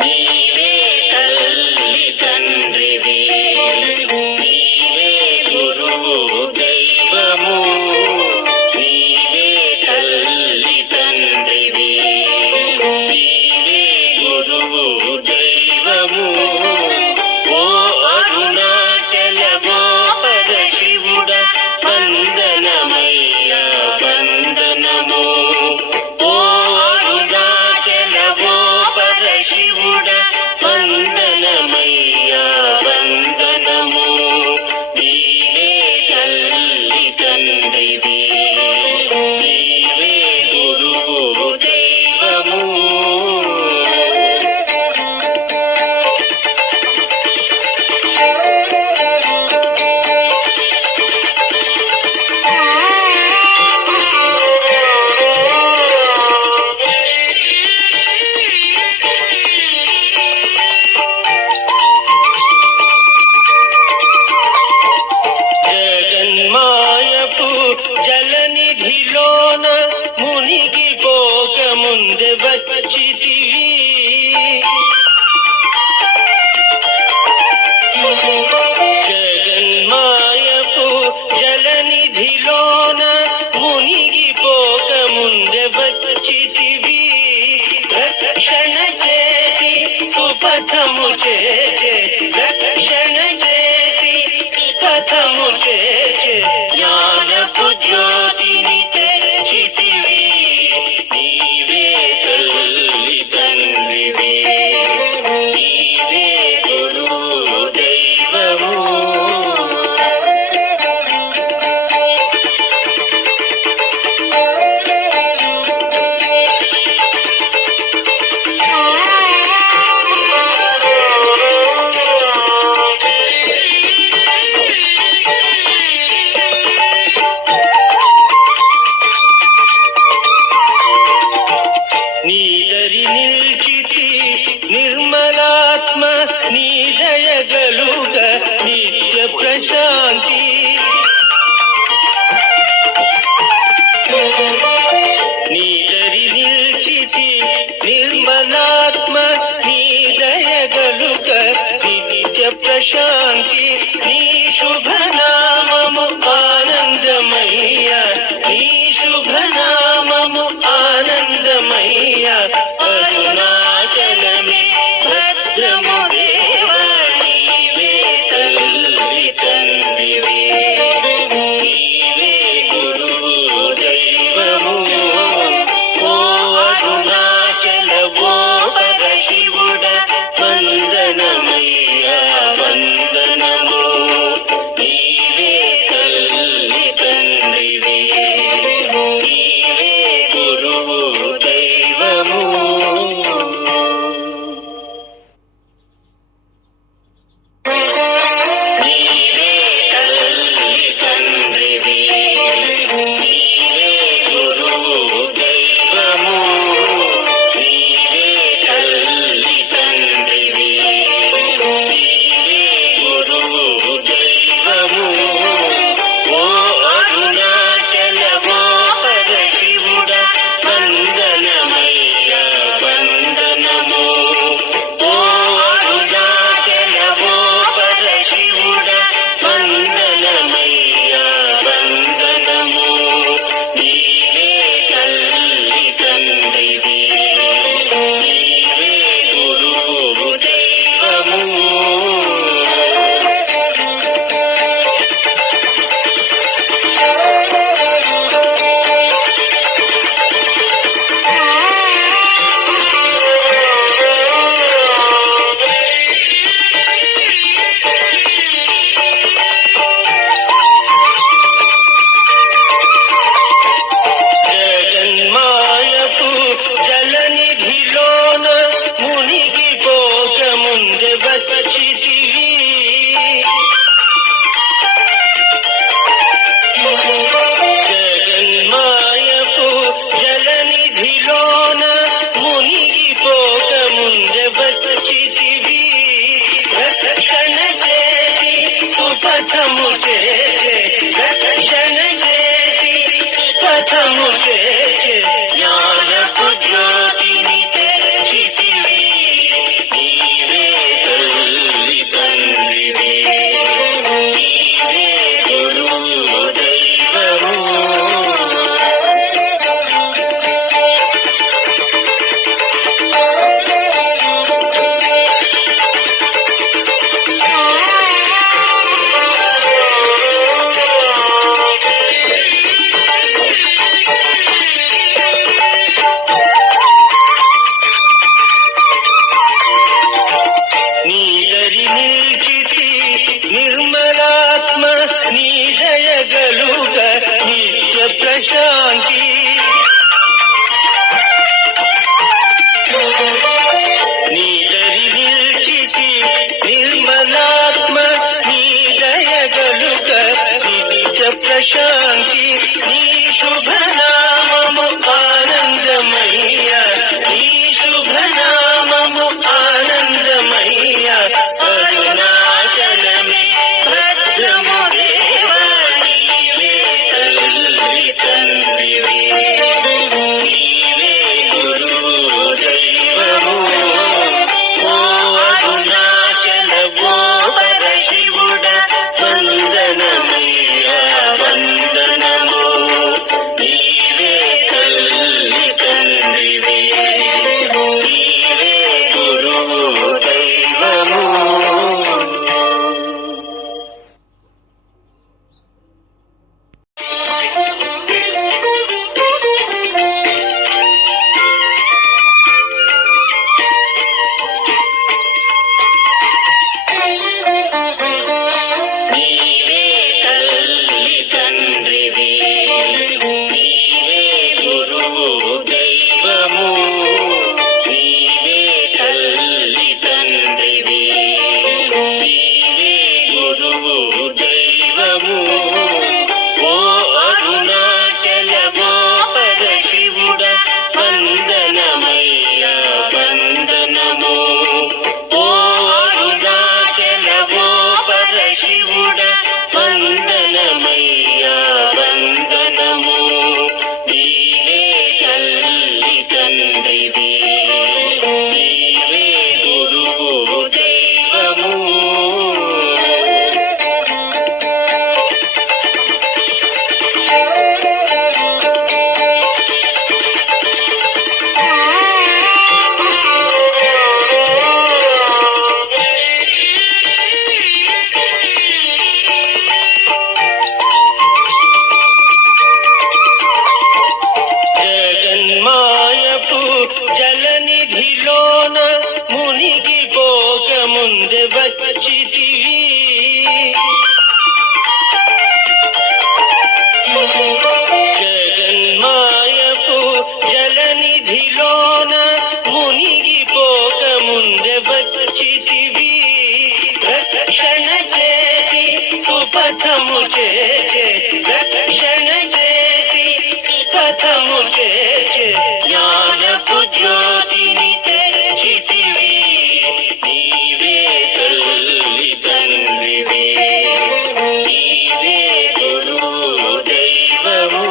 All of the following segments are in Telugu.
నీవే తల్లి తండ్రివి, నీవే గురువు దైవము, నీవే తల్లి తండ్రివి, నీవే గురువు దైవము. ఓ అరుణాచల గోపర శివుడ వందనమయ్యా వందనము. ఓ అరుణాచల గోపర శివుడ వందనమయ్యా వందనము. నీవే తల్లి తండ్రివి, నీవే గురువు దైవము. జగన్మాయపు జలనిధిలోన మునిగిపోక ముందే వచ్చితివి, జగన్మాయపు జలనిధిలోన మునిగిపోక ముందే వచ్చితివి. రక్షణ చేసి సుపథము చేసే, రక్షణ చేసి సుపథము చేసే జ్ఞానపు జ్యోతిని తెరచితివి. నీవే తల్లి తండ్రివి, నీవే గురువు దైవము. నీదరి నిల్చితి నిర్మలాత్మ, నీ దయగలుగ నిత్య ప్రశాంతి. నీదరి నిల్చితి నిర్మలాత్మ, నీ దయగలుగ నిత్య ప్రశాంతి. నీ శుభనామము ఆనందమయ్య, నీ శుభనామము ఆనందమయ్య. అరుణాచలమే భద్రము దేవ, నీవే తల్లి తండ్రివి, నీవే గురువు దైవము. ఓ అరుణాచల గోపర శివుడ వందనమయ్యా వందనము. నీవే తల్లి తండ్రివి, నీవే గురువు దైవము. నీవే తల్లి తండ్రివి, నీవే గురువు దైవము. నీవే తల్లి తండ్రివి, నీవే గురువు దైవము. ఓ అరుణాచల గోపర శివుడ వందనమయ్యా వందనము. ఓ అరుణాచల గోపర శివుడ వందనమయ్యా వందనము. నీవే తల్లి తండ్రివి, నీవే గురువు దైవము. జగన్మాయపు జలనిధిలోన మునిగిపోక ముందే వచ్చితివి, జగన్మాయపు జలనిధిలోన మునిగిపోక ముందే వచ్చితివి. రక్షణ చేసి సుపథము చేసే, రక్షణ చేసి సుపథము చేసే జ్ఞానపు జ్యోతిని తెరచితివి. ప్రశాంతి నీ శుభనామము ఆనందమయ్య నీ శుభనామము ఆనందమయ్య అరుణాచలమే భద్రము దేవా నీవే తల్లి తండ్రివి నీవే గురువు దైవము ఓ అరుణాచల ఓ పరశివుడ వందనమయ్యా వందనము నీవే తల్లి తండ్రివి నీవే గురువు దైవము. నీవే తల్లి తండ్రివి నీవే గురువు దైవము నీవే తల్లి తండ్రివి నీవే గురువు దైవము ఓ అరుణాచల ఓ పరశివుడ వందనమయ్యా వందనము ఓ అరుణాచల ఓ పరశివుడ వందనమయ్యా వందనము నీవే తల్లి తండ్రివి నీవే గురువు దైవము. జగన్మాయపు జలనిధిలోన మునిగిపోక ముందే వచ్చితివి జగన్మాయపు జలనిధిలోన మునిగిపోక ముందే వచ్చితివి రక్షణ చేసి సుపథము చేసే రక్షణ చేసి సుపథము చేసే జ్ఞానపు జ్యోతిని తెచ్చితివి నీవే తల్లి తండ్రివి నీవే గురువు దైవము.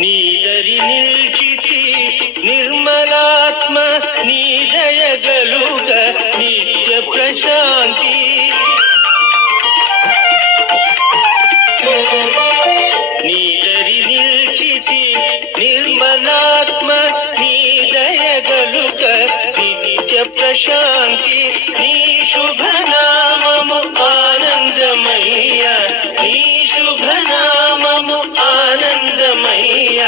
నీదరి నిల్చితి నిర్మలాత్మ నీ దయగలుగ నిత్య ప్రశాంతి నీదరి నిల్చితి నిర్మలాత్మ నీ దయగలుగ నిత్య ప్రశాంతి నీ శుభనామము ఆనందమయ్య నీ శుభనామము ఆనందమయ్య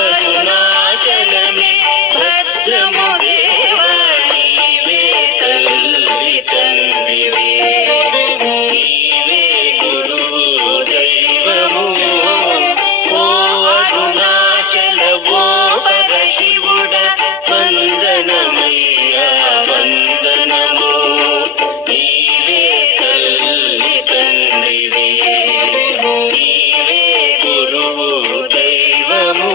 అరుణాచలమే భద్రము దేవా నీవే తల్లి తండ్రివి నీవే గురువు దైవము ఓ అరుణాచల ఓ పరశివుడ వందనమయ్యా వందనము నీవే తల్లి తండ్రివి నీవే గురువు దైవము.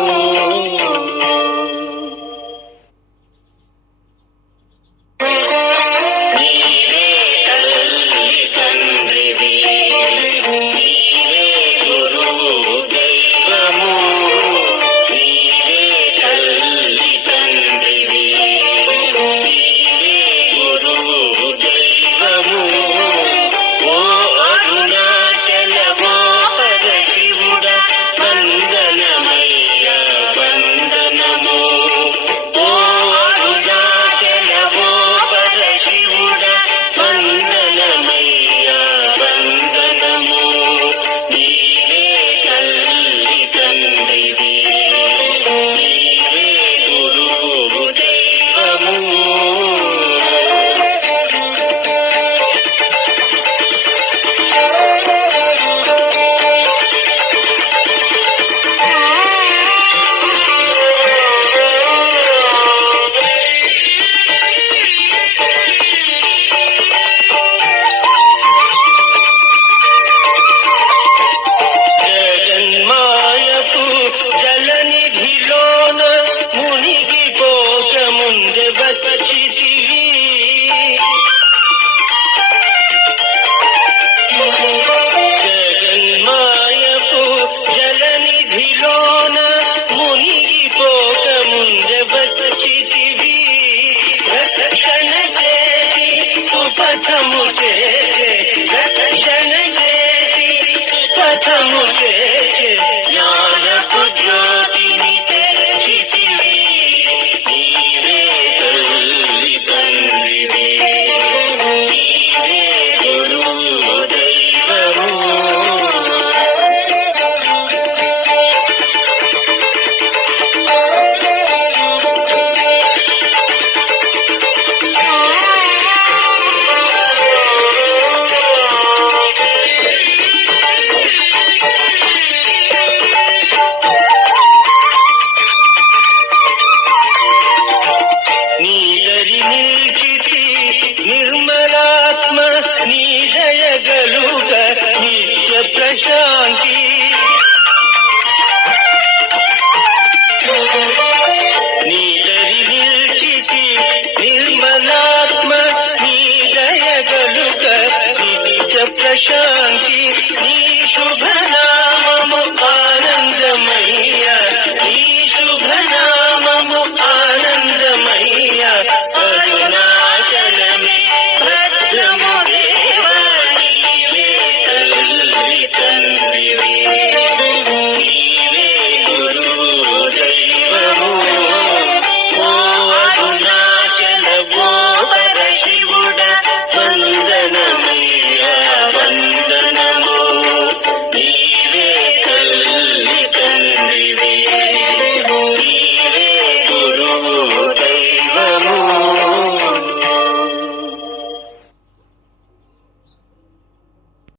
నీవే తల్లి తండ్రివి నీవే గురువు దైవము నీవే తల్లి తండ్రివి నీవే గురువు దైవము ఓ అరుణాచల ఓ పరశివుడ వందనమయ్యా వందనము ఓ అరుణాచల ఓ పరశివుడ వందనమయ్యా వందనము నీవే తల్లి తండ్రి పథము చేసే రక్షణ చేసి పథము చేసే జ్ఞానపు జ్యోతిని తెచ్చితివి నీవే తల్లి తండ్రివి నీవే గురువు దైవము నిర్మలాత్మ నీ దయగలుగ నిత్య ప్రశాంతి నీ దరి నిల్చితి నిర్మలాత్మ నీ దయగలుగ నిత్య ప్రశాంతి నీ శుభనా